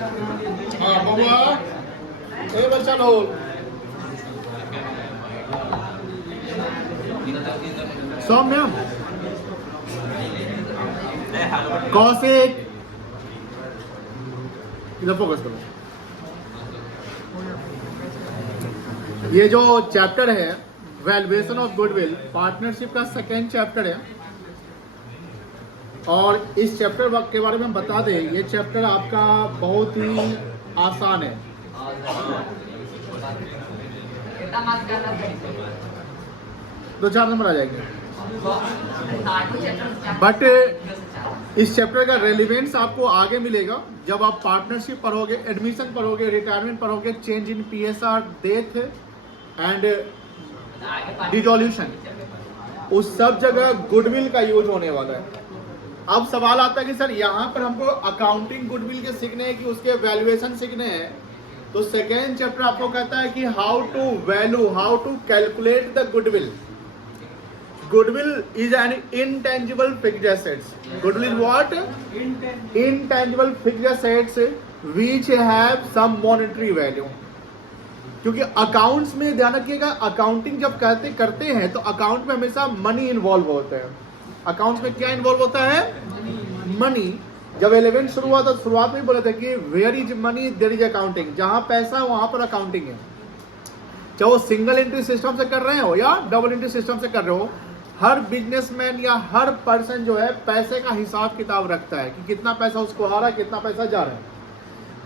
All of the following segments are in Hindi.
हाँ बबुआ, ए बच्चा लोग, सौम्या, कौशिक, इधर फोकस करो। ये जो चैप्टर है वैल्यूएशन ऑफ गुडविल, पार्टनरशिप का सेकेंड चैप्टर है। और इस चैप्टर के बारे में हम बता दें, ये चैप्टर आपका बहुत ही आसान है। 2-4 नंबर आ जाएंगे, बट इस चैप्टर का रेलिवेंस आपको आगे मिलेगा जब आप पार्टनरशिप पढ़ोगे, एडमिशन पढ़ोगे, रिटायरमेंट पढ़ोगे, change in PSR, death and dissolution, उस सब जगह गुडविल का यूज होने वाला है। अब सवाल आता है कि सर यहाँ पर हमको अकाउंटिंग गुडविल के सीखने हैं कि उसके वैल्यूएशन सीखने हैं, तो सेकेंड चैप्टर आपको कहता है कि how to value, how to calculate the goodwill. Goodwill is an intangible fixed assets. Goodwill is what? Intangible fixed assets which have some monetary value. क्योंकि अकाउंट्स में ध्यान रखिएगा, अकाउंटिंग जब करते हैं तो अकाउंट में हमेशा मनी इन्वॉल्व होता है। अकाउंट्स में क्या इन्वॉल्व होता है? मनी। जब 11 शुरू हुआ तो शुरुआत में बोले थे कि where is money there is accounting, जहां पैसा वहां पर अकाउंटिंग है। चाहे वो सिंगल एंट्री सिस्टम से कर रहे हो या डबल एंट्री सिस्टम से कर रहे हो, हर बिजनेसमैन या हर पर्सन जो है पैसे का हिसाब किताब रखता है कि कितना पैसा उसको आ रहा है, कितना पैसा जा रहा है।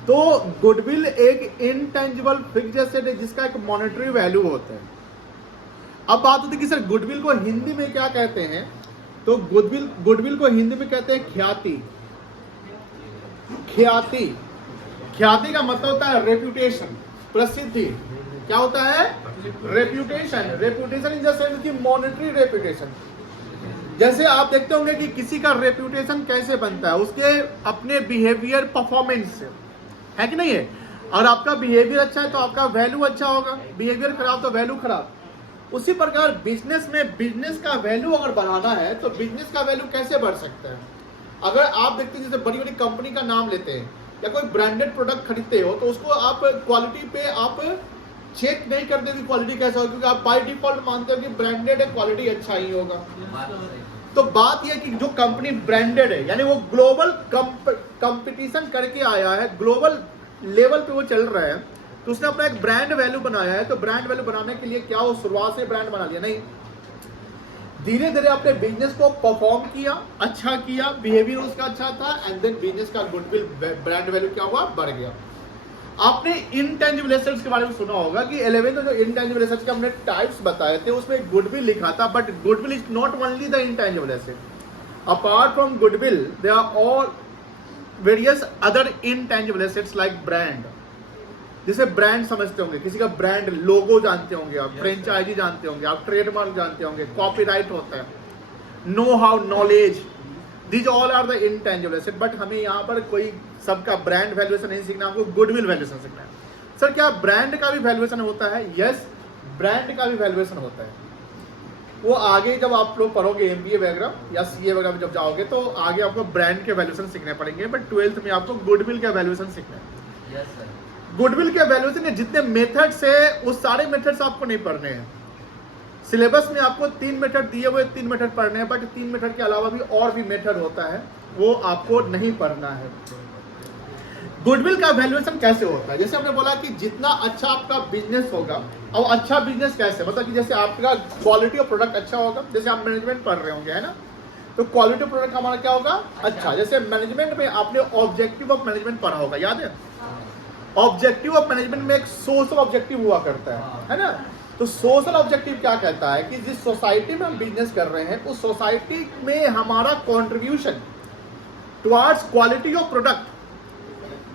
तो गुडविल एक इनटेंजिबल फिक्स्ड एसेट है जिसका एक मॉनेटरी वैल्यू होता है। अब बात होती है कि सर गुडविल को हिंदी में क्या कहते हैं, तो गुडविल को हिंदी में कहते हैं ख्याति। ख्याति, ख्याति का मतलब होता है रेप्यूटेशन, प्रसिद्धि। क्या होता है? Reputation. Reputation in the sense की मॉनेटरी रेप्यूटेशन। जैसे आप देखते होंगे कि किसी का रेप्यूटेशन कैसे बनता है, उसके अपने बिहेवियर, परफॉर्मेंस से, है कि नहीं है? और आपका बिहेवियर अच्छा है तो आपका वैल्यू अच्छा होगा, बिहेवियर खराब तो वैल्यू खराब। उसी प्रकार बिजनेस में, बिजनेस का वैल्यू अगर बढ़ाना है तो बिजनेस का वैल्यू कैसे बढ़ सकता है? अगर आप देखते हैं जैसे बड़ी बड़ी कंपनी का नाम लेते हैं या कोई ब्रांडेड प्रोडक्ट खरीदते हो तो उसको आप क्वालिटी पे आप चेक नहीं करते कि क्वालिटी कैसा हो, क्योंकि आप बाय डिफॉल्ट मानते हो कि ब्रांडेड है, क्वालिटी अच्छा ही होगा। तो बात यह कि जो कंपनी ब्रांडेड है यानी वो ग्लोबल कंपटीशन करके आया है, ग्लोबल लेवल पे वो चल रहा है, तो उसने अपना एक ब्रांड वैल्यू बनाया है। तो ब्रांड वैल्यू बनाने के लिए क्या वो शुरुआत से ब्रांड बना लिया? नहीं, धीरे धीरे अपने बिजनेस को परफॉर्म किया, अच्छा किया, बिहेवियर उसका अच्छा था, एंड देन बिजनेस का गुडविल, ब्रांड वैल्यू क्या हुआ? बढ़ गया। आपने इनटेंजिबल एसेट्स के बारे में सुना होगा कि 11th में जो इनटेंजिबल एसेट्स के हमने टाइप्स बताए थे उसमें गुडविल लिखा था, but goodwill is not only the intangible asset. Apart from goodwill there are all various other intangible assets like brand. जैसे ब्रांड समझते होंगे, किसी का ब्रांड लोगो जानते होंगे आप, फ्रेंचाइजी जानते होंगे आप, ट्रेडमार्क जानते होंगे, कॉपीराइट होता है, know how, knowledge, these all are the intangible asset. But हमें यहाँ पर कोई सबका ब्रांड वैल्यूएशन नहीं सीखना, आपको गुडविल वैल्यूएशन सीखना है। सर क्या ब्रांड का भी वैल्यूएशन होता है? यस, ब्रांड का भी वैल्यूएशन होता है। वो आगे जब आप लोग पढ़ोगे एमबीए वगैरह या सीए वगैरह में जब जाओगे तो आगे आपको ब्रांड के वैल्यूएशन सीखने पड़ेंगे, बट 12th में आपको गुडविल का वैल्यूएशन सीखना है। Yes sir. गुडविल के वैल्यूएशन के जितने मेथड्स है वो सारे मेथड्स आपको नहीं पढ़ने हैं। सिलेबस में आपको 3 मेथड दिए हुए, 3 मेथड पढ़ने हैं, बट 3 मेथड के अलावा भी और भी मेथड होता है, वो आपको नहीं पढ़ना है। गुडविल का वैल्यूएशन कैसे होता है? जैसे हमने बोला कि जितना अच्छा आपका बिजनेस होगा, और अच्छा बिजनेस कैसे, मतलब कि जैसे आपका क्वालिटी ऑफ प्रोडक्ट अच्छा होगा, जैसे आप मैनेजमेंट पढ़ रहे होंगे, है ना, तो क्वालिटी ऑफ प्रोडक्ट हमारा क्या होगा? अच्छा। जैसे मैनेजमेंट में आपने ऑब्जेक्टिव ऑफ मैनेजमेंट पढ़ा होगा, याद है? ऑब्जेक्टिव ऑफ मैनेजमेंट में एक सोशल ऑब्जेक्टिव हुआ करता है ना? तो सोशल ऑब्जेक्टिव क्या कहता है कि जिस सोसाइटी में हम बिजनेस कर रहे हैं उस सोसाइटी में हमारा contribution towards quality of product,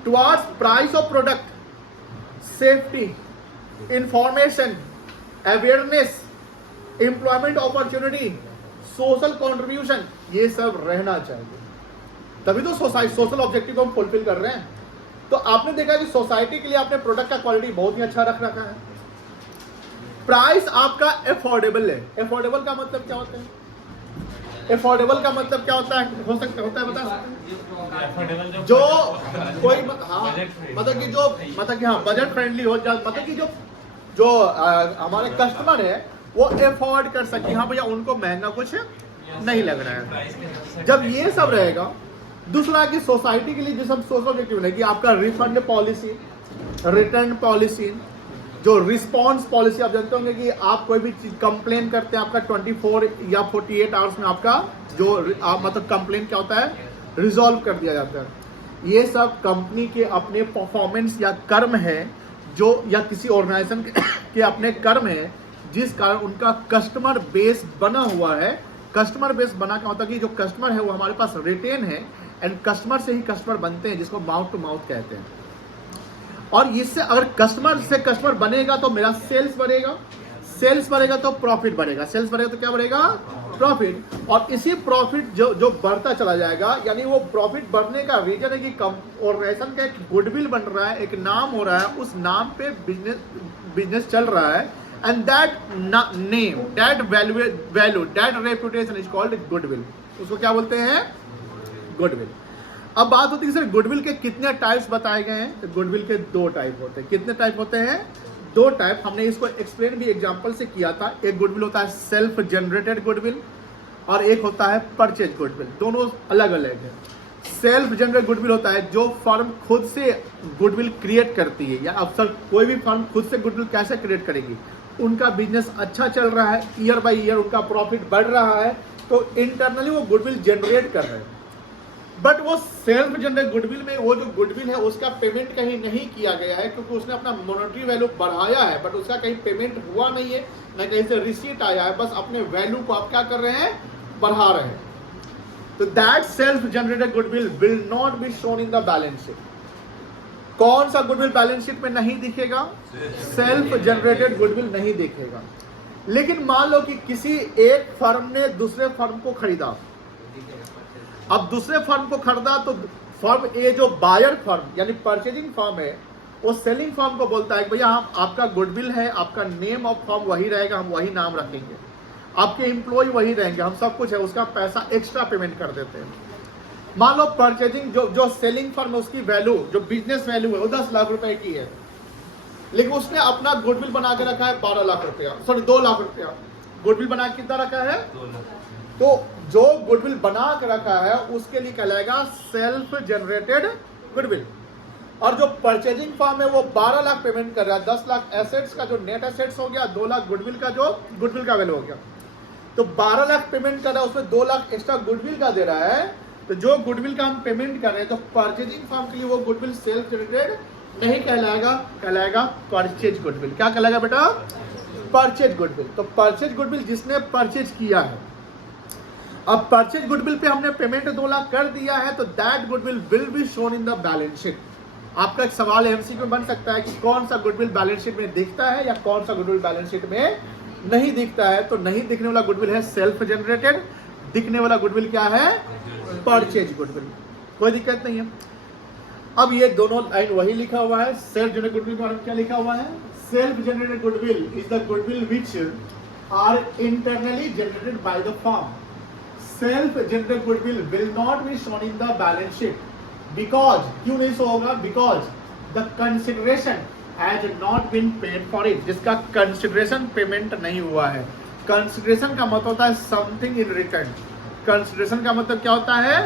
towards price of product, safety, information, awareness, employment opportunity, social contribution, ये सब रहना चाहिए, तभी तो सोशल ऑब्जेक्टिव को हम फुलफिल कर रहे हैं। तो आपने देखा कि सोसाइटी के लिए आपने प्रोडक्ट का क्वालिटी बहुत ही अच्छा रख रखा है, प्राइस आपका अफोर्डेबल है। अफोर्डेबल का मतलब क्या होता है? अफोर्डेबल का मतलब क्या होता है, हो सकता होता है, बता सकते? जो कोई हाँ मतलब कि जो मतलब कि हाँ बजट फ्रेंडली हो, मतलब कि जो हमारे कस्टमर है वो अफोर्ड कर सके, हाँ भैया उनको महंगा कुछ नहीं लग रहा है। जब ये सब रहेगा, दूसरा कि सोसाइटी के लिए जो सब सोशल ऑब्जेक्टिव है कि आपका रिफंड पॉलिसी, रिटर्न पॉलिसी, जो रिस्पॉन्स पॉलिसी, आप जानते होंगे कि आप कोई भी चीज कंप्लेन करते हैं, आपका 24 या 48 आवर्स में आपका जो मतलब कंप्लेन क्या होता है, रिजॉल्व कर दिया जाता है। ये सब कंपनी के अपने परफॉर्मेंस या कर्म है, जो या किसी ऑर्गेनाइजेशन के अपने कर्म है, जिस कारण उनका कस्टमर बेस बना हुआ है। कस्टमर बेस बना का मतलब कि जो कस्टमर है वो हमारे पास रिटेन है, एंड कस्टमर से ही कस्टमर बनते हैं, जिसको माउथ टू माउथ कहते हैं। और इससे अगर कस्टमर से कस्टमर बनेगा तो मेरा सेल्स बढ़ेगा, सेल्स बढ़ेगा तो प्रॉफिट बढ़ेगा, सेल्स बढ़ेगा तो क्या बढ़ेगा, प्रॉफिट। और इसी प्रॉफिट जो बढ़ता चला जाएगा, यानी वो प्रॉफिट बढ़ने का रीजन है कि ऑर्गेनाइजेशन का एक गुडविल बन रहा है, एक नाम हो रहा है, उस नाम पे बिजनेस चल रहा है, and that name, that value, that reputation is called goodwill. उसको क्या बोलते हैं, गुडविल। अब बात होती है सर गुडविल के कितने टाइप्स बताए गए हैं, तो गुडविल के 2 टाइप होते हैं। कितने टाइप होते हैं, 2 टाइप। हमने इसको एक्सप्लेन भी एग्जांपल से किया था। एक गुडविल होता है सेल्फ जनरेटेड गुडविल, और एक होता है परचेज गुडविल। दोनों अलग अलग है। सेल्फ जनरेटेड गुडविल होता है जो फर्म खुद से गुडविल क्रिएट करती है, या अक्सर कोई भी फर्म खुद से गुडविल कैसे क्रिएट करेगी, उनका बिजनेस अच्छा चल रहा है, ईयर बाई ईयर उनका प्रॉफिट बढ़ रहा है, तो इंटरनली वो गुडविल जनरेट कर रहे हैं। बट वो सेल्फ जनरेट गुडविल में वो जो गुडविल है उसका पेमेंट कहीं नहीं किया गया है, क्योंकि उसने अपना मॉनेटरी वैल्यू बढ़ाया है, बट उसका कहीं पेमेंट हुआ नहीं है, न कहीं से रिसीट आया है, बस अपने वैल्यू को आप क्या कर रहे हैं, बढ़ा रहे हैं। तो that self generated goodwill will not be shown in the balance sheet. कौन सा गुडविल बैलेंस शीट में नहीं दिखेगा, सेल्फ जनरेटेड गुडविल नहीं दिखेगा। लेकिन मान लो कि किसी एक फर्म ने दूसरे फर्म को खरीदा, अब दूसरे फर्म को खरीदा तो फर्म ए जो बायर फर्म यानी परचेजिंग फर्म है, वो सेलिंग फर्म को बोलता है कि भैया हम आपका गुडविल है, आपका नेम ऑफ फर्म वही रहेगा, हम वही नाम रखेंगे, आपके एम्प्लॉय वही रहेंगे, हम सब कुछ है, उसका पैसा एक्स्ट्रा पेमेंट कर देते हैं। मान लो परचेजिंग जो सेलिंग फर्म है उसकी वैल्यू, जो बिजनेस वैल्यू है वो 10 लाख रुपए की है, लेकिन उसने अपना गुडविल बना के रखा है 12 लाख रुपया, सॉरी 2 लाख रुपया गुडविल बना के कितना रखा है, 2 लाख। तो जो गुडविल बना के रखा है उसके लिए कहलाएगा सेल्फ जनरेटेड गुडविल। और जो परचेजिंग फर्म है वो 12 लाख पेमेंट कर रहा है, 10 लाख एसेट्स का जो नेट एसेट्स हो गया, 2 लाख गुडविल का जो गुडविल का वैल्यू हो गया, तो 12 लाख पेमेंट कर रहा है, उसमें 2 लाख एक्स्ट्रा गुडविल का दे रहा है। तो जो गुडविल का हम पेमेंट कर रहे हैं, तो परचेजिंग फर्म के लिए वो गुडविल सेल्फ जनरेटेड नहीं कहलाएगा, कहलाएगा परचेज गुडविल। क्या कहलाएगा बेटा, परचेज गुडविल। तो परचेज गुडविल जिसने परचेज किया है, अब परचेज गुडविल पे हमने पेमेंट 2 लाख कर दिया है, तो that goodwill will be shown in the balance sheet. आपका एक सवाल एमसीक्यू में बन सकता है कि कौन सा गुडविल बैलेंस शीट में दिखता है या कौन सा गुडविल बैलेंस शीट में नहीं दिखता है। तो नहीं दिखने वाला गुडविल है सेल्फ जनरेटेड, दिखने वाला गुडविल क्या है, परचेज गुडविल। कोई दिक्कत नहीं है। अब ये दोनों लाइन वही लिखा हुआ है। सेल्फ जनरेटेड गुडविल के बारे में क्या लिखा हुआ है, self generated goodwill is the goodwill which are internally generated by the firm. Self generated goodwill will not be shown in the balance sheet because, क्यों नहीं शो होगा, because the consideration has not been paid for it, जिसका कंसिडरेशन पेमेंट नहीं हुआ है। कंसिडरेशन का मतलब होता है समथिंग इन रिटर्न। कंसिडरेशन का मतलब क्या होता है,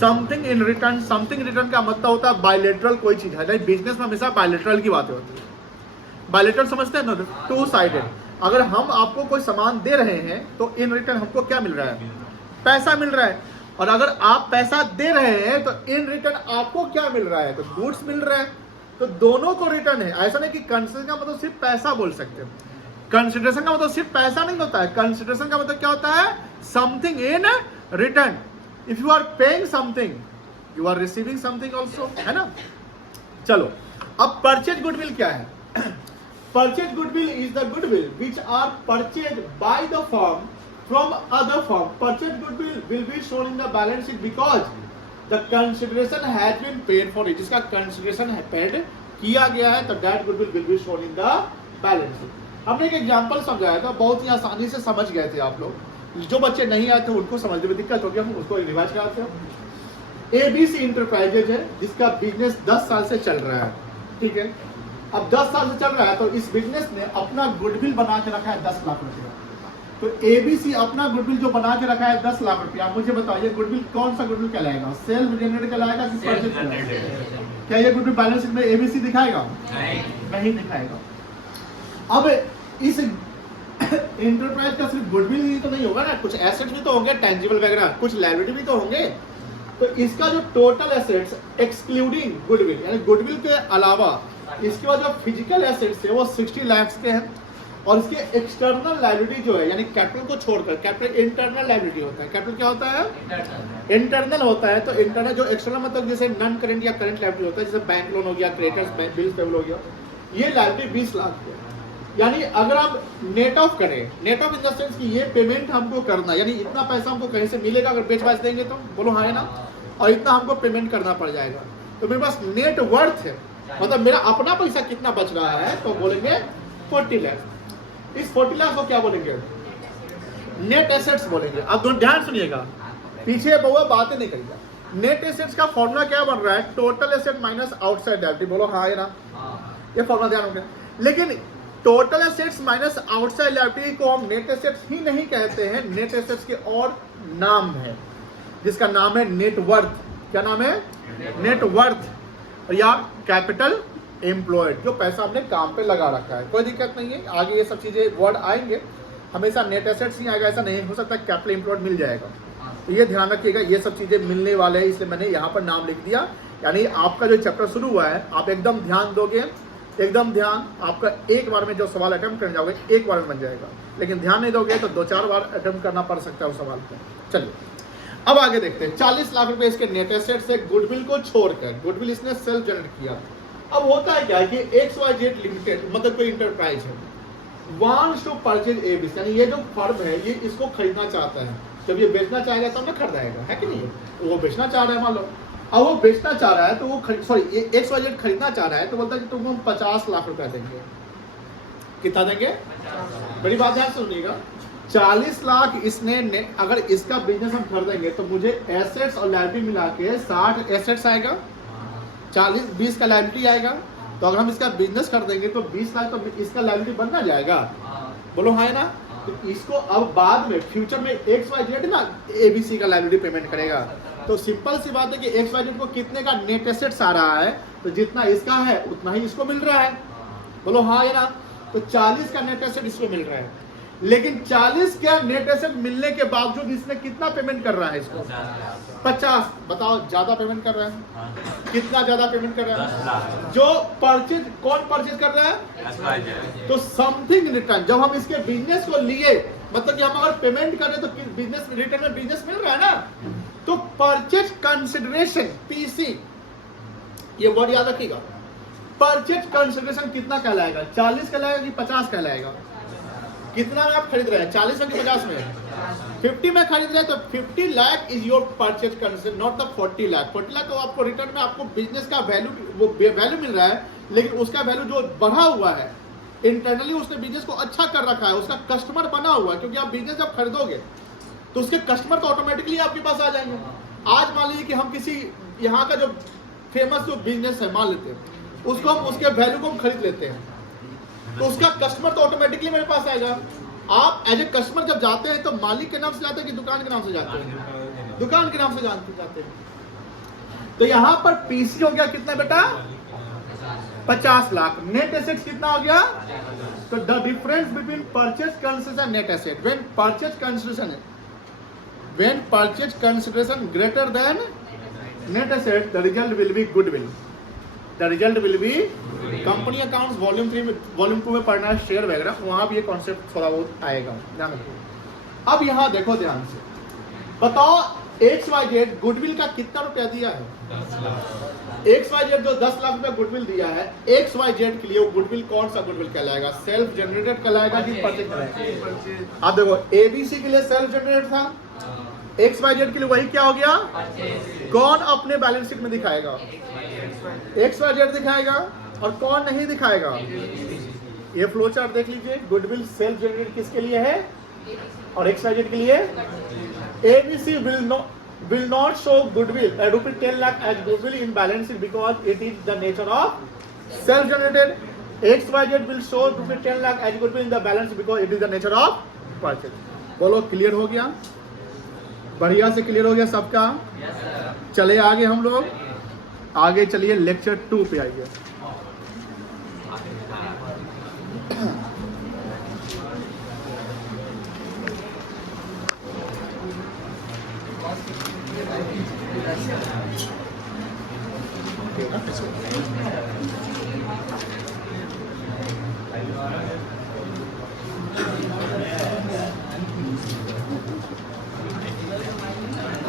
something in return. Something in return का मतलब होता है बायलेटरल कोई चीज है। बिजनेस में हमेशा बायलेटरल की बातें होती है। बायलेटरल समझते हैं ना, 2 साइडेड। अगर हम आपको कोई सामान दे रहे हैं तो इन रिटर्न हमको क्या मिल रहा है, पैसा मिल रहा है। और अगर आप पैसा दे रहे हैं तो इन रिटर्न आपको क्या मिल रहा है, तो गुड्स मिल रहा है। तो दोनों को रिटर्न है। ऐसा नहीं कि कंसिडरेशन का मतलब सिर्फ पैसा बोल सकते हैं। कंसिडरेशन का मतलब सिर्फ पैसा नहीं होता है। कंसिडरेशन का मतलब क्या होता है, something in return. If you are paying something, you are receiving something also, है ना। चलो, अब परचेज गुडविल क्या है। Purchase goodwill is the goodwill which are purchase by the firm from other firm. Purchase goodwill will be shown in the balance sheet because the consideration has been paid for it. जिसका consideration है paid किया गया है, तो that goodwill will be shown in the balance sheet. हमने एक एग्जांपल समझाया था, बहुत ही आसानी से समझ गए थे आप लोग। जो बच्चे नहीं आते उनको समझने में दिक्कत होगी, हम उसको रिवाइज कराते हैं। ABC इंटरप्राइजेज है जिसका बिजनेस 10 साल से चल रहा है, ठीक है। अब 10 साल से चल रहा है तो इस बिजनेस ने अपना गुडविल बना के रखा है 10 लाख रुपया। तो ABC अपना गुडविल जो बना के रखा है 10 लाख रुपया, मुझे बताइए गुडविल कौन सा गुडविल कहलाएगा? सेल्फ जनरेटेड कहलाएगा कि परचेज कहलाएगा? क्या ये गुडविल बैलेंस शीट में ABC दिखाएगा? नहीं दिखाएगा। अब इस इंटरप्राइज का सिर्फ गुडविल ही तो नहीं होगा ना, कुछ एसेट्स भी तो होंगे, टेंजिबल वगैरह, कुछ लायबिलिटी भी तो होंगे। तो इसका जो टोटल एसेट्स एक्सक्लूडिंग गुडविल, यानी गुडविल के अलावा इसके बाद जो फिजिकल एसेट्स है वो 60 लाख के हैं, और इसके एक्सटर्नल लायबिलिटी जो है यानी कैपिटल को छोड़कर, कैपिटल इंटरनल लायबिलिटी होता है। कैपिटल क्या होता है? इंटरनल होता है। तो इंटरनल जो एक्सटर्नल मतलब जैसे नॉन करंट या करंट लायबिलिटी होता है, जैसे बैंक लोन हो गया, क्रेडिटर्स बिल्स पेबल हो गया, ये लायबिलिटी 20 लाख है। यानी अगर आप नेट ऑफ करें, net of in the sense कि ये पेमेंट हमको करना, यानी इतना पैसा हमको कहीं से मिलेगा अगर बेच बाच देंगे तो, बोलो हाँ है ना, और इतना हमको पेमेंट करना पड़ जाएगा। तो मेरे पास नेट वर्थ है, मतलब मेरा अपना पैसा कितना बच रहा है, तो बोलेंगे 40 लाख। इस 40 लाख को क्या बोलेंगे? नेट एसेट्स बोलेंगे। अब ध्यान सुनिएगा, पीछे बहुआ बातें नहीं करिएगा। नेट एसेट्स का फॉर्मूला क्या बन रहा है? Total asset minus outside liability. बोलो हाँ है ना, ये फॉर्मूला ध्यान रखना। लेकिन total assets minus outside liability को हम नेट एसेट्स ही नहीं कहते हैं, नेट एसेट्स के और नाम है जिसका नाम है नेट वर्थ। क्या नाम है? नेट वर्थ या कैपिटल एम्प्लॉयड, जो पैसा हमने काम पे लगा रखा है। कोई दिक्कत नहीं है, आगे ये सब चीजें वर्ड आएंगे, हमेशा नेट एसेट्स ही आएगा, ऐसा नहीं हो सकता कैपिटल एम्प्लॉयड मिल जाएगा। तो ये ध्यान रखिएगा, ये सब चीजें मिलने वाले हैं, इसलिए मैंने यहाँ पर नाम लिख दिया। यानी आपका जो चैप्टर शुरू हुआ है, आप एकदम ध्यान दोगे, एकदम ध्यान, आपका एक बार में जो सवाल अटेम्प्ट करने जाओगे एक बार में बन जाएगा, लेकिन ध्यान नहीं दोगे तो 2-4 बार अटेम्प्ट करना पड़ सकता है उस सवाल को। चलिए अब आगे देखते हैं। 40 लाख रुपए इसके नेट एसेट से गुडविल को छोड़कर, गुडविल इसने सेल्फ जनरेट किया। अब होता है क्या कि XYZ लिमिटेड मतलब कोई इंटरप्राइज है, वांट्स टू परचेज ABC, यानी ये जो फर्म है ये इसको खरीदना चाहता है। जब ये बेचना चाहेगा तो ना खरीदाएगा, है कि नहीं? तो वो बेचना चाह रहा है, मान लो अब वो बेचना चाह रहा है तो वो XYZ खरीदना चाह रहा है, तो बोलता है कि तुमको हम 50 लाख रुपया देंगे। कितना देंगे? बड़ी बात ध्यान सुनिएगा, 40 लाख इसने अगर इसका बिजनेस हम खरीदेंगे तो मुझे एसेट्स और लायबिलिटी मिला के 60 एसेट्स आएगा, 20 का लायबिलिटी आएगा। तो अगर हम इसका बिजनेस कर देंगे तो 20 लाख तो इसका लायबिलिटी बनना जाएगा। बोलो हाँ है ना? तो इसको अब बाद में फ्यूचर में XYZ ना ABC का लायबिलिटी पेमेंट करेगा। तो सिंपल सी बात है कि XYZ को कितने का नेट एसेट्स आ रहा है, तो जितना इसका है उतना ही इसको मिल रहा है। बोलो हाँ है ना? तो 40 का नेट एसेट इसको मिल रहा है, लेकिन 40 का नेट एसेट मिलने के बावजूद इसने कितना पेमेंट कर रहा है इसको? 50। बताओ ज्यादा पेमेंट कर रहा है? कितना ज्यादा पेमेंट कर रहा है? जो परचेज, कौन परचेज कर रहा है? तो समथिंग रिटर्न। जब हम इसके बिजनेस को लिए, मतलब कि हम अगर पेमेंट करें तो बिजनेस रिटर्न में बिजनेस मिल रहा है ना, तो परचेज कंसिडरेशन PC, ये वर्ड याद रखिएगा। परचेज कंसिडरेशन कितना कहलाएगा? 40 कहलाएगा कि 50 कहलाएगा? कितना में आप खरीद रहे हैं? 40 में कि 50 में? 50 में खरीद रहे हैं तो 50 lakh is your purchase consideration, not the 40 lakh. 40 lakh तो आपको रिटर्न में आपको बिजनेस का वैल्यू, वो वैल्यू मिल रहा है, लेकिन उसका वैल्यू जो बढ़ा हुआ है, इंटरनली उसने बिजनेस को अच्छा कर रखा है, उसका कस्टमर बना हुआ है। क्योंकि आप बिजनेस जब खरीदोगे तो उसके कस्टमर तो ऑटोमेटिकली आपके पास आ जाएंगे। आज मान लीजिए कि हम किसी यहाँ का जो फेमस जो बिजनेस है मान लेते हैं, उसको हम उसके वैल्यू को हम खरीद लेते हैं, तो उसका कस्टमर तो ऑटोमेटिकली मेरे पास आएगा। आप एज ए कस्टमर जब जाते हैं तो मालिक के नाम से जाते हैं कि दुकान के नाम से जाते हैं? दुकान के नाम से जाते हैं। तो यहाँ पर PC हो गया कितना बेटा? 50 लाख। नेट एसेट्स कितना हो गया? तो the difference between purchase consideration net asset, when purchase consideration greater than net asset, the result will be goodwill. The result will be company accounts volume 3 में, वॉल्यूम 2 में पढ़ना है, शेयर वगैरह, वहां भी ये कॉन्सेप्ट थोड़ा बहुत आएगा, ध्यान रखिए। अब यहाँ देखो ध्यान से, बताओ XYZ गुडविल का कितना रुपया दिया है? XYZ जो 10 लाख रुपया गुडविल दिया है, XYZ के लिए वो गुडविल कौन सा गुडविल कहलाएगा? सेल्फ जनरेटेड कहलाएगा कि परचेज कहलाएगा? अब देखो ABC के लिए सेल्फ जनरेटेड था, XYZ के लिए वही क्या हो गया? कौन अपने बैलेंस शीट में दिखाएगा? XYZ दिखाएगा, और कौन नहीं दिखाएगा? ये फ्लो चार्ट देख लीजिए। गुडविल सेल्फ जनरेटेड किसके लिए है? और XYZ के लिए ABC will not show goodwill rupee 10 lakh as goodwill in balance sheet because it is the nature of self generated. XYZ will show rupee 10 lakh as goodwill in the balance sheet because it is the nature of purchase. बोलो क्लियर हो गया? बढ़िया से क्लियर हो गया सबका? चले आगे हम लोग आगे चलिए लेक्चर 2 पे आइए।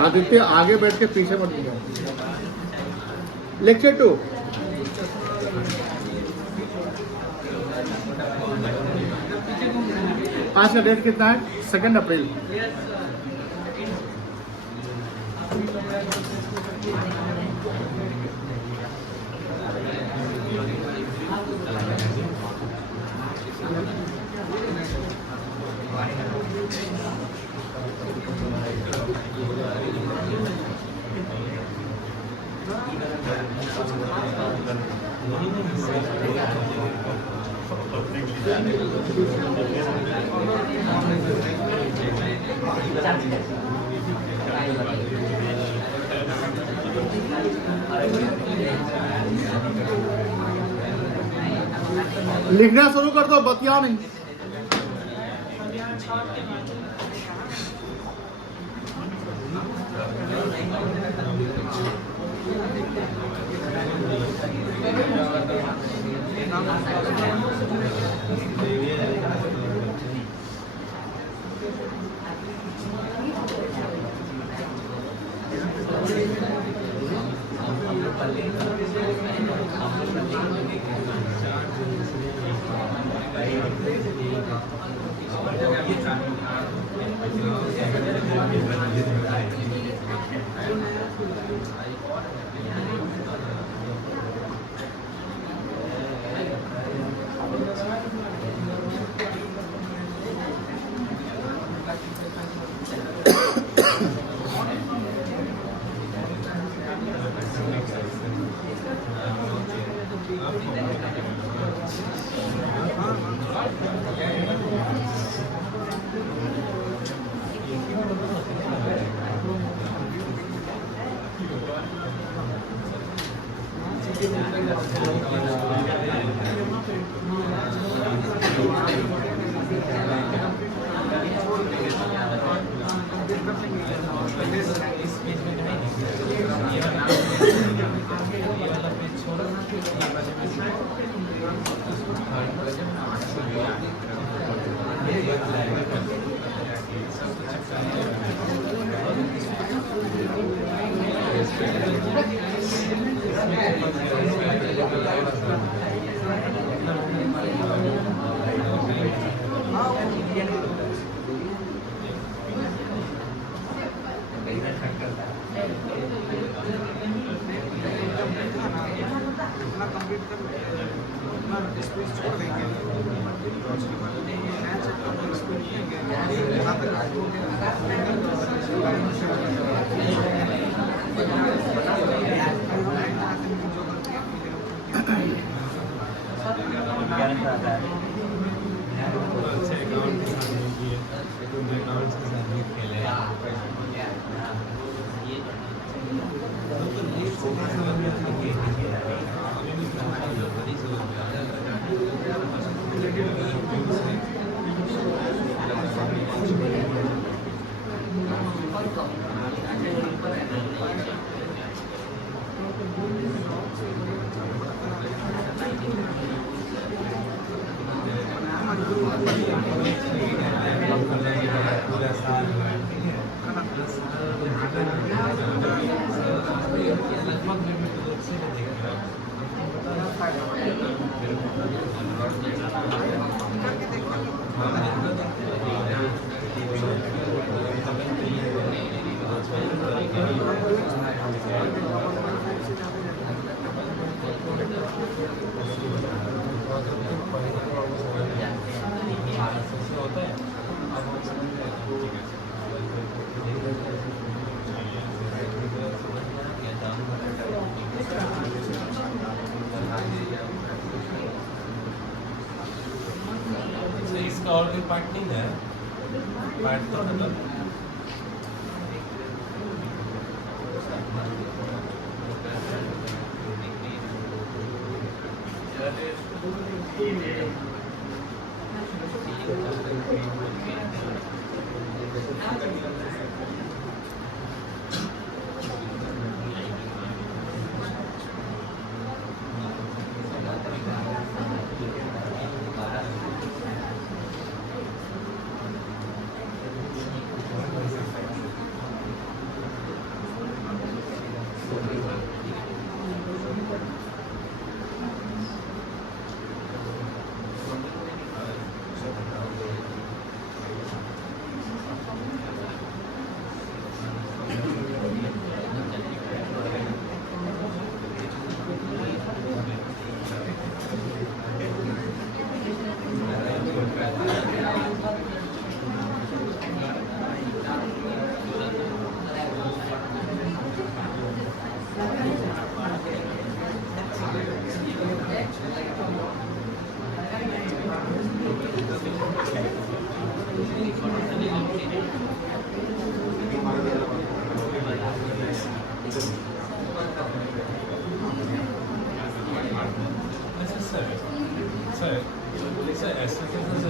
आदित्य आगे बैठ के पीछे मत जाओ। लेक्चर 2 आज का डेट कितना है? 2 अप्रैल। लिखना शुरू कर दो, बतियाओ नहीं। इसका और कोई पार्ट नहीं है, पार्ट तो खत्म।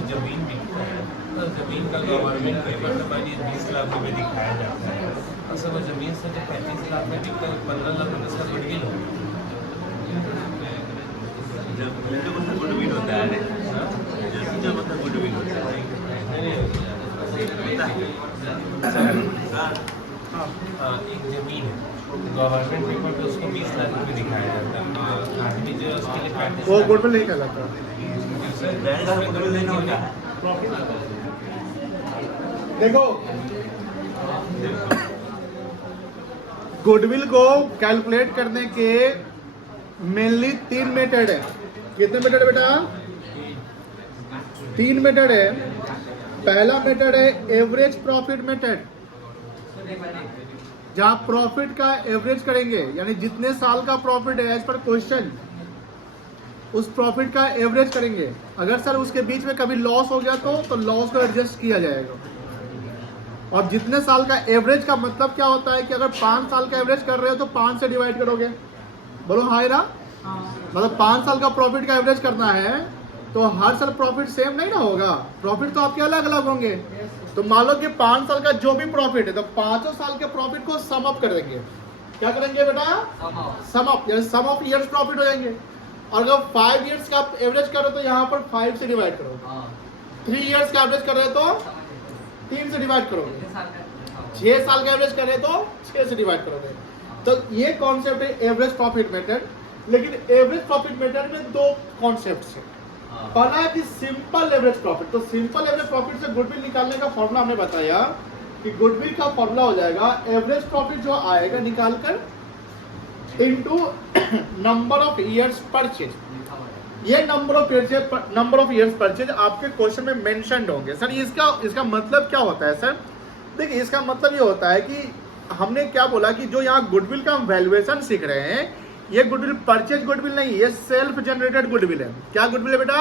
जमीन बिकता है तो जमीन का गवर्नमेंट पेपर में मान लीजिए 20 लाख रुपए दिखाया जाता है और सब जमीन से जो 35 लाख में बिकता है 15 लाख रुपए से गुडविल हो गुडविल होता है जब गुडविल होता है एक जमीन है गवर्नमेंट पेपर पे उसको 20 लाख रुपए दिखाया जाता है आदमी जो उसके लिए 35 वो गुडविल नहीं कहलाता। देखो गुडविल को कैलकुलेट करने के मेनली 3 मेथड है। कितने मेथड है बेटा? 3 मेथड है। पहला मेथड है एवरेज प्रॉफिट मेथड, जहां प्रॉफिट का एवरेज करेंगे, यानी जितने साल का प्रॉफिट है एज पर क्वेश्चन उस प्रॉफिट का एवरेज करेंगे। अगर सर उसके बीच में कभी लॉस हो गया तो लॉस को एडजस्ट किया जाएगा। और जितने साल का एवरेज का मतलब क्या होता है कि अगर 5 साल का एवरेज कर रहे हो तो 5 से डिवाइड करोगे। बोलो हाय ना, मतलब 5 साल का प्रॉफिट का एवरेज करना है तो हर साल प्रॉफिट सेम नहीं ना होगा, प्रॉफिट तो आपके अलग अलग होंगे। तो मान लो कि 5 साल का जो भी प्रॉफिट है तो 5 साल के प्रॉफिट को सम अप कर देंगे। क्या करेंगे बेटा? Sum up, sum of years profit हो जाएंगे। और अगर 5 इयर्स का एवरेज करो तो यहाँ पर 5 से डिवाइड करो। 3 इयर्स का एवरेज कर रहे तो 3 से डिवाइड करोगे। 6 साल का एवरेज कर रहे तो 6 से डिवाइड करोगे। तो ये कॉन्सेप्ट है एवरेज प्रॉफिट मेथड। लेकिन एवरेज प्रॉफिट मेथड में 2 कॉन्सेप्ट है। पहला है कि सिंपल एवरेज प्रॉफिट। तो सिंपल एवरेज प्रॉफिट से गुडविल निकालने का फॉर्मूला हमने बताया कि गुडविल का फॉर्मूला हो जाएगा एवरेज प्रॉफिट जो आएगा निकालकर into number of years purchase. ये नंबर ऑफ इयर्स परचेज आपके क्वेश्चन में मेंशन्ड होंगे। सर इसका मतलब क्या होता है? सर देखिए, इसका मतलब ये होता है कि हमने क्या बोला कि जो यहाँ गुडविल का हम वैल्यूएशन सीख रहे हैं, ये गुडविल परचेज गुडविल नहीं, ये सेल्फ जनरेटेड गुडविल है। क्या गुडविल है बेटा?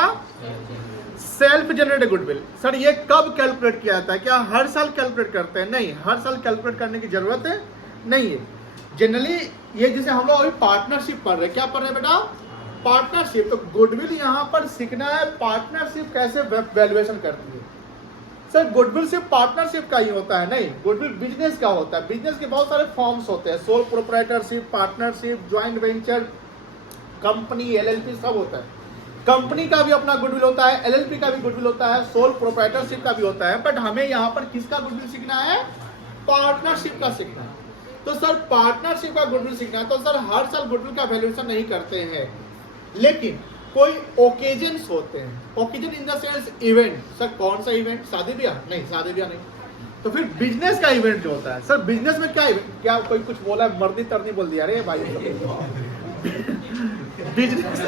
Self generated goodwill. सर ये कब कैलकुलेट किया जाता है? क्या हर साल कैलकुलेट करते हैं? नहीं, हर साल कैलकुलेट करने की जरूरत है नहीं है। जनरली ये जिसे हम लोग अभी पार्टनरशिप पढ़ रहे हैं, क्या पढ़ रहे हैं बेटा? पार्टनरशिप। तो गुडविल यहाँ पर सीखना है पार्टनरशिप कैसे वैल्यूएशन करती है। सर गुडविल सिर्फ पार्टनरशिप का ही होता है? नहीं, गुडविल बिजनेस का होता है। बिजनेस के बहुत सारे फॉर्म्स होते हैं, sole proprietorship, partnership, joint venture, company, LLP सब होता है। कंपनी का भी अपना गुडविल होता है, एलएलपी का भी गुडविल होता है, सोल प्रोप्राइटरशिप का भी होता है। बट हमें यहाँ पर किसका गुडविल सीखना है? पार्टनरशिप का सीखना है। तो सर पार्टनरशिप का गुडविल सीखना है तो सर हर साल गुडविल का वैल्यूएशन नहीं करते हैं, लेकिन कोई ओकेजन्स होते हैं। Occasion in the sense event. Sir कौन सा इवेंट? शादी ब्याह? नहीं, शादी ब्याह नहीं। तो फिर बिजनेस का इवेंट जो होता है, सर बिजनेस में क्या इवेंट? क्या कोई कुछ बोला है? मर्दी तरनी बोल दिया अरे भाई। बिजनेस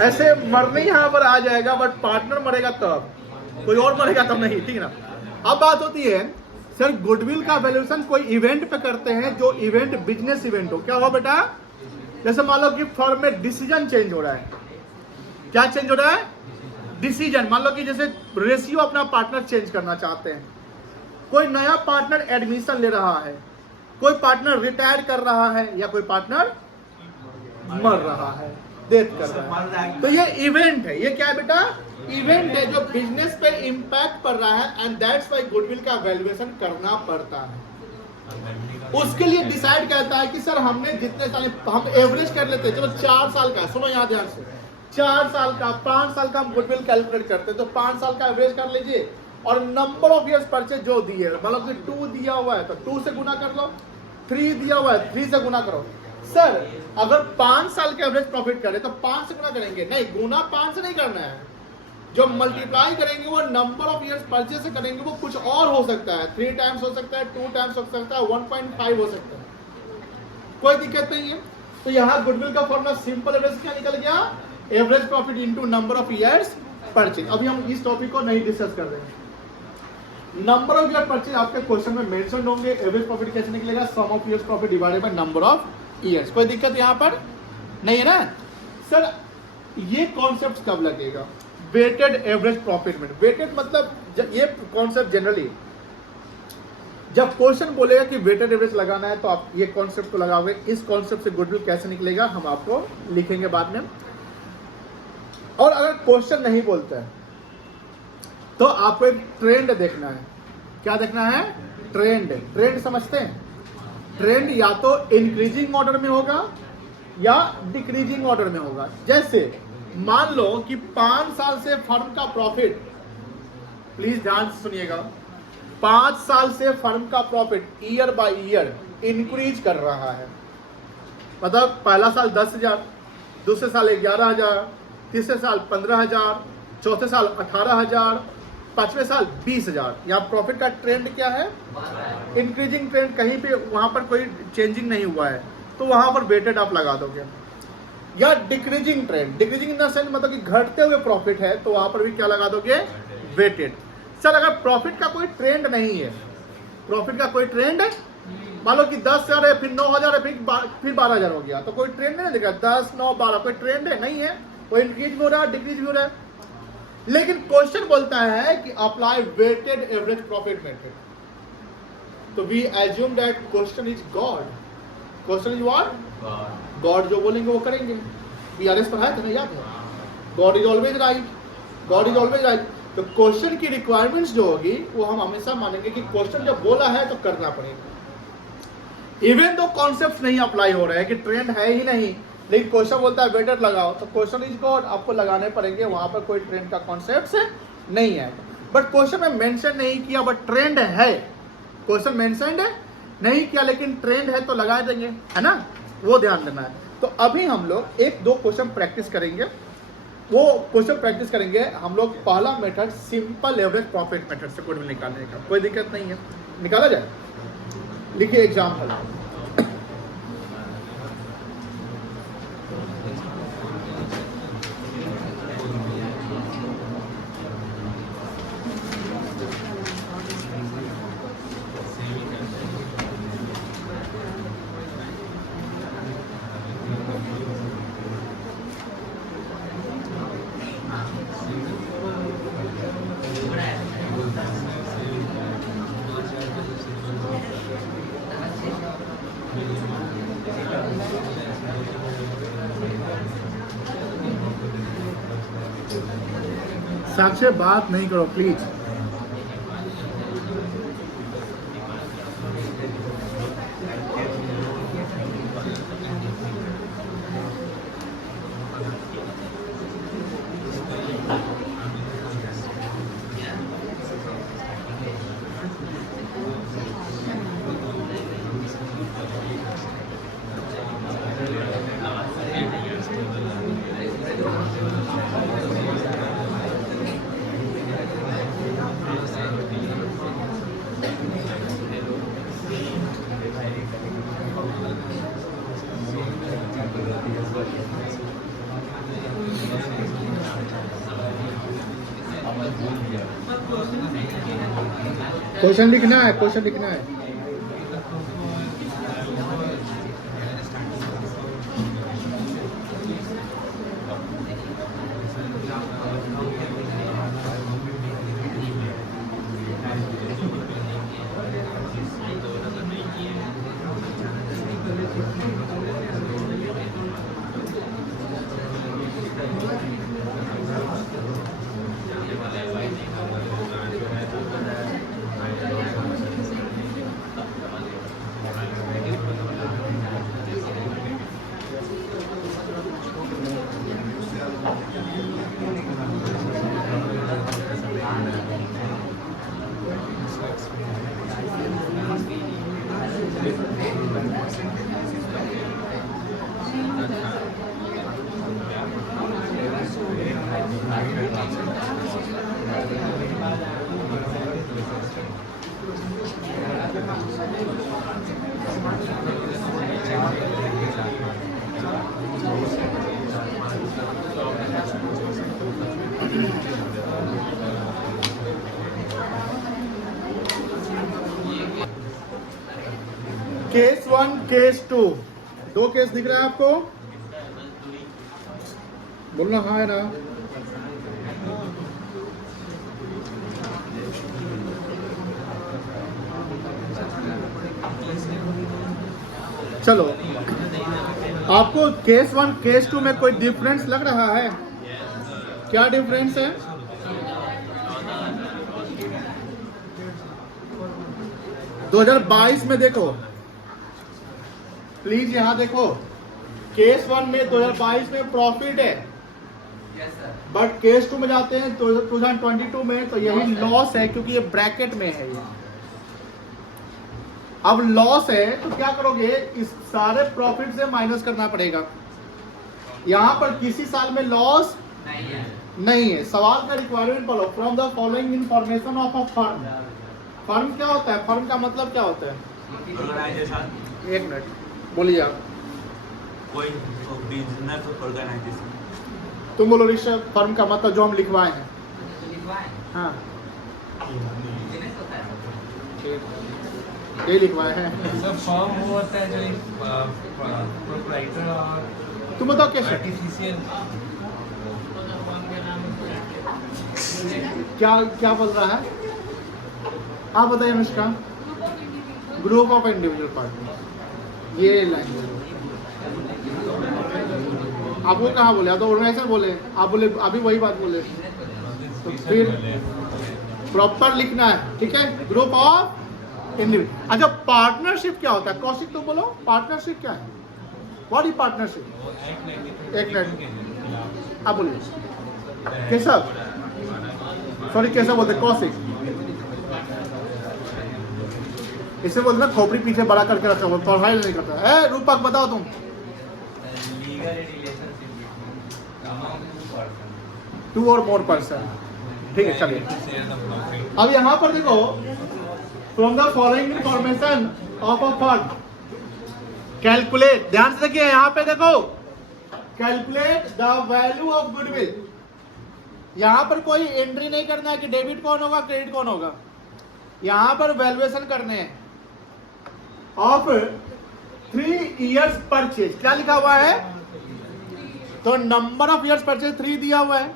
ऐसे मरने यहाँ पर आ जाएगा, बट पार्टनर मरेगा तब, कोई और मरेगा तब नहीं, ठीक ना। अब बात होती है सर गुडविल का वैल्यूएशन कोई इवेंट पे करते हैं जो इवेंट बिजनेस इवेंट हो। क्या हो बेटा? जैसे मान लो कि फर्म में डिसीजन चेंज हो रहा है। क्या चेंज हो रहा है? डिसीजन, मान लो कि जैसे रेशियो अपना पार्टनर चेंज करना चाहते हैं, कोई नया पार्टनर एडमिशन ले रहा है, कोई पार्टनर रिटायर कर रहा है, या कोई पार्टनर मर रहा है, डेथ कर रहा है, तो ये इवेंट है। ये क्या है बेटा? इवेंट है जो बिजनेस पे इंपैक्ट पड़ रहा है, एंड दैट्स व्हाई गुडविल का वैल्यूएशन करना पड़ता है। उसके लिए डिसाइड करता है कि सर हमने जितने साल, हम एवरेज कर लेते हैं, चलो 4 साल का, सुनो यहाँ ध्यान से, 4 साल का, 5 साल का हम गुडविल कैलकुलेट करते हैं, तो 5 साल का एवरेज कर लीजिए, और नंबर ऑफ इयर्स परचेज जो दिए, मतलब कि 2 दिया हुआ है तो 2 से गुना कर लो, 3 दिया हुआ है 3 से गुना करो। सर अगर 5 साल के एवरेज प्रॉफिट करें तो 5 से गुना करेंगे, नहीं, गुना 5 से नहीं करना है, जो मल्टीप्लाई करेंगे वो नंबर ऑफ इयर्स परचेज से करेंगे, वो कुछ और हो सकता है, 3 टाइम्स हो सकता है, 2 टाइम्स हो सकता है, 1.5 हो सकता है, कोई दिक्कत नहीं है। तो यहाँ गुडविल का फॉर्मूला सिंपल एवरेज क्या निकल गया? Average profit into number of years purchase. अभी हम इस टॉपिक को नहीं डिस्कस कर रहे हैं। नंबर ऑफ इयर्स परचेज आपके क्वेश्चन में मेंशन होंगे। एवरेज प्रॉफिट कैसे निकलेगा? Sum of years profit divided by number of years. कोई दिक्कत यहाँ पर नहीं है ना? सर ये कॉन्सेप्ट कब लगेगा? वेटेड एवरेज प्रॉफिट में। वेटेड मतलब ये कॉन्सेप्ट जनरली जब क्वेश्चन बोलेगा कि वेटेड एवरेज लगाना है तो आप ये कॉन्सेप्ट को लगाओगे। इस कॉन्सेप्ट से गुडविल कैसे निकलेगा हम आपको लिखेंगे बाद में। और अगर क्वेश्चन नहीं बोलता है तो आपको एक ट्रेंड देखना है। क्या देखना है? ट्रेंड। ट्रेंड समझते हैं? ट्रेंड या तो इंक्रीजिंग ऑर्डर में होगा या डिक्रीजिंग ऑर्डर में होगा। जैसे मान लो कि 5 साल से फर्म का प्रॉफिट, प्लीज ध्यान से सुनिएगा, 5 साल से फर्म का profit year by year increase कर रहा है। मतलब पहला साल 10,000, दूसरे साल 11,000, तीसरे साल 15,000, चौथे साल 18,000, पांचवें साल 20,000। यहाँ प्रॉफिट का ट्रेंड क्या है? Increasing trend. कहीं पे वहां पर कोई चेंजिंग नहीं हुआ है तो वहां पर वेटेड आप लगा दोगे। या decreasing trend, decreasing in the sense मतलब कि घटते हुए प्रॉफिट है तो वहां पर भी क्या लगा दोगे? वेटेड। सर अगर प्रॉफिट का कोई ट्रेंड नहीं है, प्रॉफिट का कोई ट्रेंड, मान लो कि 10,000 है, फिर 9,000 है, फिर 12,000 हो गया, तो कोई ट्रेंड नहीं दिखा। 10, 9, 12 कोई ट्रेंड है? नहीं है। कोई इंक्रीज भी हो रहा है, डिक्रीज भी हो रहा है। लेकिन क्वेश्चन बोलता है कि apply weighted average profit method, तो we assume that question is god. Question is what? God जो बोलेंगे वो करेंगे। बीआरएस पढ़ाया था ना, याद है? God is always right, God is always right. तो क्वेश्चन की रिक्वायरमेंट्स जो होगी वो हम हमेशा मानेंगे कि क्वेश्चन जब बोला है तो करना पड़ेगा। इवन दो कॉन्सेप्ट नहीं अप्लाई हो रहे हैं कि ट्रेंड है ही नहीं, लेकिन क्वेश्चन बोलता है वेटेड लगाओ, तो क्वेश्चन इज गॉड आपको लगाने पड़ेंगे। वहां पर कोई ट्रेंड का कॉन्सेप्ट नहीं है। बट क्वेश्चन में मेंशन नहीं किया, बट ट्रेंड है। क्वेश्चन मेंशन नहीं किया लेकिन ट्रेंड है तो लगा देंगे, है ना? वो ध्यान देना है। तो अभी हम लोग 1-2 क्वेश्चन प्रैक्टिस करेंगे। वो क्वेश्चन प्रैक्टिस करेंगे हम लोग। पहला method simple average profit method से गुडविल निकालने का, कोई दिक्कत नहीं है, निकाला जाए। लिखिए एग्जाम्पल। साक्षी बात नहीं करो प्लीज। क्वेश्चन लिखना है, क्वेश्चन लिखना है। केस 1 केस 2 दो केस दिख रहा है आपको? बोलना हाँ है ना? चलो, आपको केस 1 केस 2 में कोई डिफरेंस लग रहा है? क्या डिफरेंस है? दो 2022 में देखो, प्लीज यहां देखो, केस 1 में 2022 में प्रॉफिट है, बट केस 2 में जाते हैं तो 2022 में तो यही लॉस है, क्योंकि ये ब्रैकेट में है। ये अब लॉस है तो क्या करोगे, इस सारे प्रॉफिट से माइनस करना पड़ेगा। यहां पर किसी साल में लॉस नहीं है। सवाल का रिक्वायरमेंट पढ़ो, from the following information of a firm. Firm क्या होता है? फर्म का मतलब क्या होता है? एक मिनट बोलिए आप। कोई बिजनेस ऑर्गेनाइजेशन। तुम बोलो ऋषभ, फर्म का मतलब जो हम लिखवाए हैं। हाँ ये लिखवाए हैं। सब फॉर्म वो होता है जो एक प्रोप्राइटर और तुम बताओ कैसे? आर्टिफिशियल क्या क्या बोल रहा है? आप बताइए Anushka. Group of individual partner, ये लाइन आपको कहाँ बोले? आप तो ऑर्गेनाइजेशन बोले, आप बोले अभी वही बात बोले, तो फिर प्रॉपर लिखना है, ठीक है? Group of individual. अच्छा, पार्टनरशिप क्या होता है? कौशिक तुम बोलो, पार्टनरशिप क्या है? What is partnership? एक मिनट आप बोलिए। केशव, सॉरी कैसा बोलते? कौशिक, इसे बोलते ना खोपड़ी पीछे बड़ा करके रखा हुआ, पढ़ाई नहीं करता है। रूपक बताओ तुम। टू और मोर पर्सन, ठीक है चलिए। अब यहां पर देखो, from the following information of a firm calculate, ध्यान से देखिए यहां पे देखो, calculate the value of goodwill. यहां पर कोई एंट्री नहीं करना है कि डेबिट कौन होगा क्रेडिट कौन होगा, यहां पर वैल्यूएशन करने हैं ऑफ 3 इयर्स परचेज। क्या लिखा हुआ है? तो नंबर ऑफ इयर्स परचेज 3 दिया हुआ है,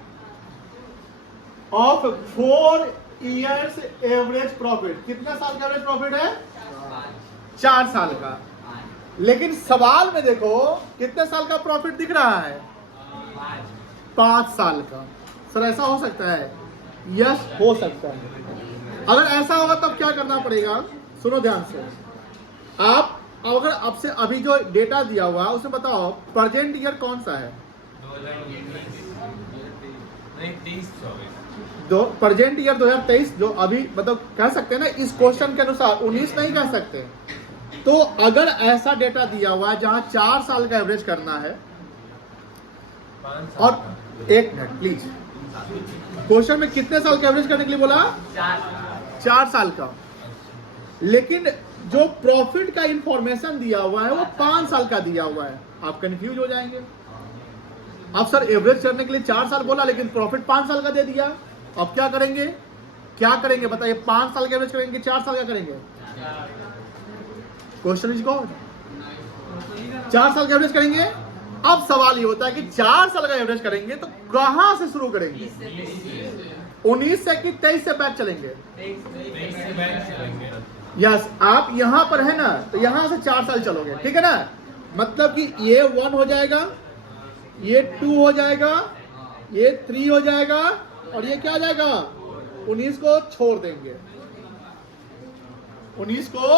ऑफ 4 इयर्स एवरेज प्रॉफिट। कितना साल का एवरेज प्रॉफिट है? 4 साल का। लेकिन सवाल में देखो कितने साल का प्रॉफिट दिख रहा है? 5 साल का। सर ऐसा हो सकता है? यस हो सकता है। अगर ऐसा होगा तब क्या करना पड़ेगा? सुनो ध्यान से। आप अगर आपसे अभी जो डेटा दिया हुआ है उसमें बताओ प्रेजेंट ईयर कौन सा है? दो प्रेजेंट ईयर 2023 जो अभी मतलब कह सकते हैं ना, इस क्वेश्चन के अनुसार 19 नहीं कह सकते। तो अगर ऐसा डेटा दिया हुआ है जहां 4 साल का एवरेज करना है, और एक मिनट प्लीज, क्वेश्चन में कितने साल का एवरेज करने के लिए बोला? 4 साल का। लेकिन जो प्रॉफिट का इंफॉर्मेशन दिया हुआ है वो 5 साल का दिया हुआ है। आप कंफ्यूज हो जाएंगे। अब सर एवरेज करने के लिए 4 साल बोला लेकिन प्रॉफिट 5 साल का दे दिया, अब क्या करेंगे? क्या करेंगे बताइए? 5 साल का एवरेज करेंगे, 4 साल का करेंगे? Question is God. 4 साल का एवरेज करेंगे। अब सवाल ये होता है कि 4 साल का एवरेज करेंगे तो कहां से शुरू करेंगे? 19 से कि 23 से बैक चलेंगे? यस, आप यहां पर है ना, तो यहां से 4 साल चलोगे, ठीक है ना? मतलब कि ये 1 हो जाएगा, ये 2 हो जाएगा, ये 3 हो जाएगा, और ये क्या हो जाएगा? 19 को छोड़ देंगे। 19 को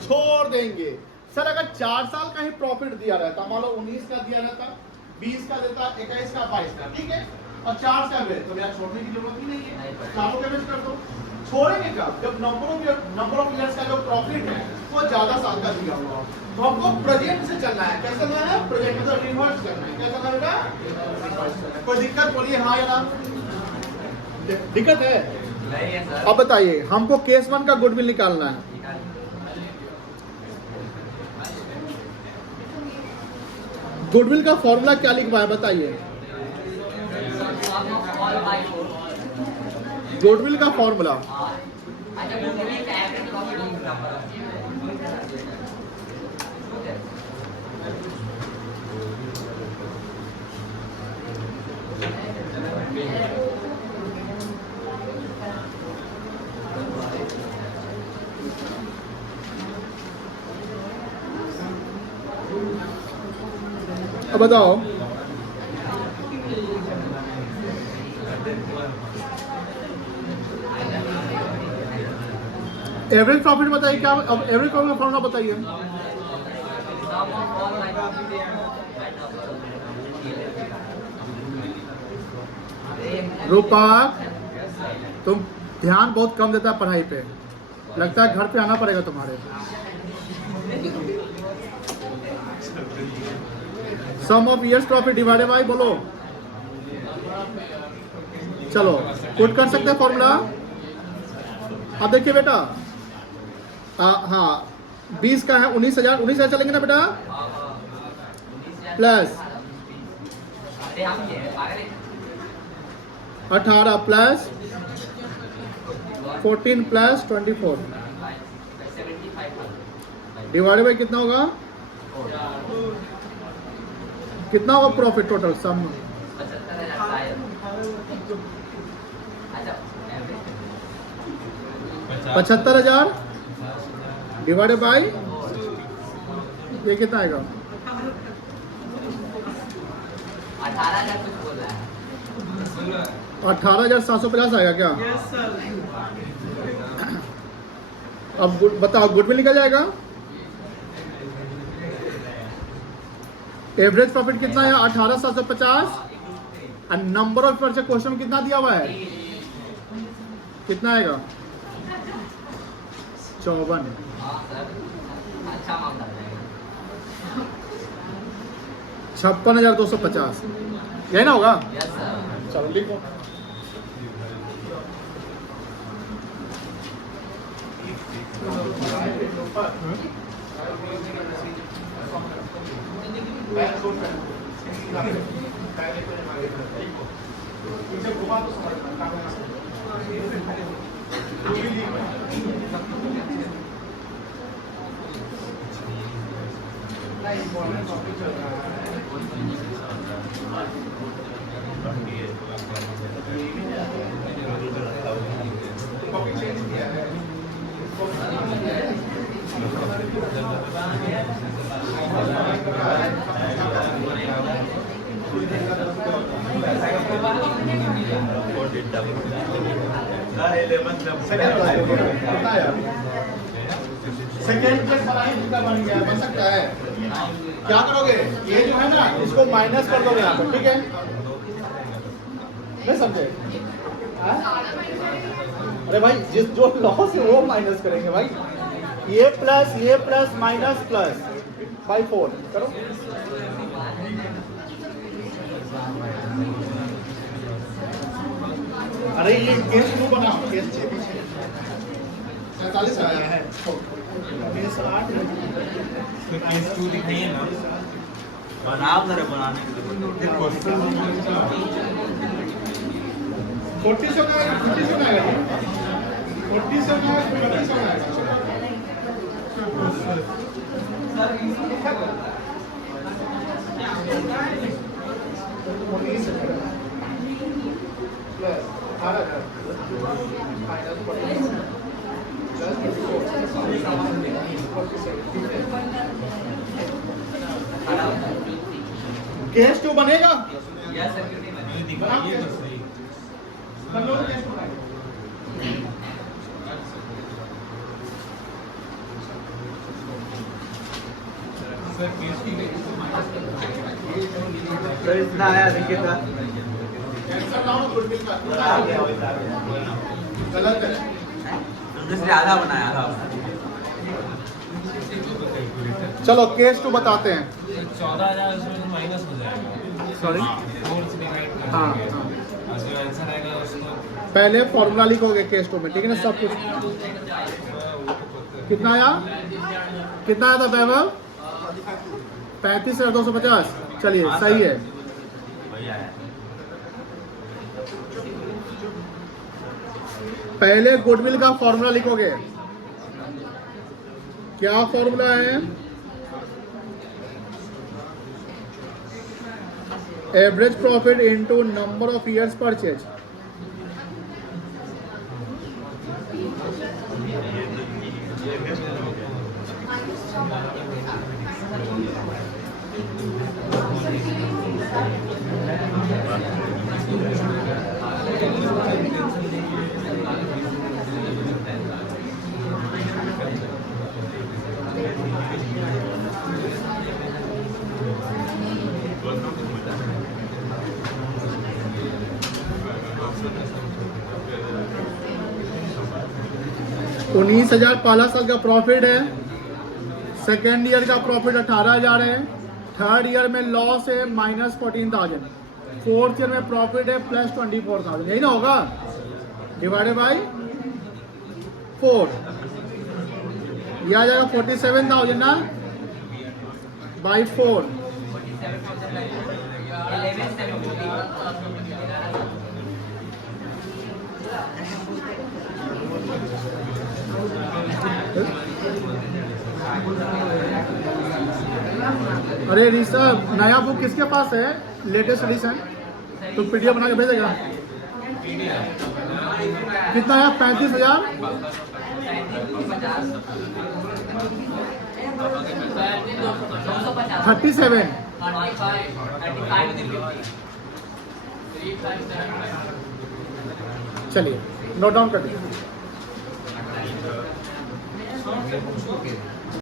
छोड़ देंगे। सर अगर 4 साल का ही प्रॉफिट दिया रहता, मान लो 19 का दिया रहता, 20 का देता, 21 का, 22 का, ठीक है, और 4 का एवरेज, तो यार छोड़ने की जरूरत ही नहीं है, चारों का एवरेज कर दो। छोड़ेंगे कब? जब नंबर ऑफ इयर्स का जो प्रॉफिट है वो ज्यादा साल का दिया हुआ। तो हमको प्रेजेंट से चलना है। कैसे चलना है? प्रेजेंट मतलब रिवर्स करना है। क्या करना बेटा? कोई दिक्कत बोलिए हाँ या ना। दिक्कत है? नहीं है सर। अब बताइए, हमको केस 1 का गुडविल निकालना है। गुडविल का फॉर्मूला क्या लिखवा है बताइए? गुडविल का फॉर्मूला अब बताओ, एवरेज प्रॉफिट बताइए क्या? अब एवरेज प्रॉफिट का फॉर्मूला बताइए। रूपा, तुम ध्यान बहुत कम देता है पढ़ाई पे, लगता है घर पे आना पड़ेगा तुम्हारे। Sum of years profit divided by, बोलो। चलो पुट कर सकते हैं फॉर्मूला। अब देखिए बेटा, हाँ 20 का है 19,000, 19,000 चलेंगे ना बेटा, plus 18 plus 14 plus 24 divided by कितना होगा? कितना होगा profit total sum? 75,000 divided by ये कितना आएगा? 18,750 आएगा क्या? अब बताओ गुडविल निकल जाएगा। एवरेज प्रॉफिट कितना है? 18,750। और नंबर ऑफ परचेज क्वेश्चन में कितना दिया हुआ है? कितना आएगा? 54। 56,250 यही ना होगा? चलो लिखो। सेकेंड प्लस वाला ही कितना बन गया? बन सकता है। क्या करोगे? ये जो है ना, इसको माइनस कर दोगे यहाँ पर, ठीक है? नहीं समझे? अरे भाई, जिस जो लॉ से वो माइनस करेंगे भाई। ये प्लस माइनस प्लस बाई 4 करो। अरे ये केस 2 बनाओ, केस 6 पीछे 47 आया है। केस 8 केस 2 दिखाइए ना। बनाओ जरा, बनाने के लिए 40 का 40 का आएगा, 40 का 40 का आएगा। केस 2 बनेगा? ये दिखाइए तो सही। सर केस 2 तो इतना आया देखिए था। गलत है। इसलिए आधा बनाया, आधा बनाया। चलो केस 2 बताते हैं। 14,000 उसमें माइनस हो जाएगा। सॉरी, 4 से डिवाइड कर हाँ, देंगे। हाँ। जो आंसर आएगा उसको पहले फॉर्मूला लिखोगे केस 2 में, ठीक है ना, सब कुछ। कितना आया था वैभव? 35,250। चलिए सही है। बढ़िया है। पहले गुडविल का फॉर्मूला लिखोगे। क्या फॉर्मूला है? Average profit into number of years purchase. $19,000 पहला साल का प्रॉफिट है। सेकेंड ईयर का प्रॉफिट 18,000 है। थर्ड ईयर में लॉस है -14,000। फोर्थ ईयर में प्रॉफिट है +24,000। यही ना होगा, डिवाइडेड बाई 4, यह आ जाएगा 47,000 ना, बाई 4। अरे ऋषभ, नया बुक किसके पास है? लेटेस्ट एडिशन तो पीडीएफ बना के भेजेगा। कितना है? 35,000। 37। चलिए नोट डाउन कर दीजिए।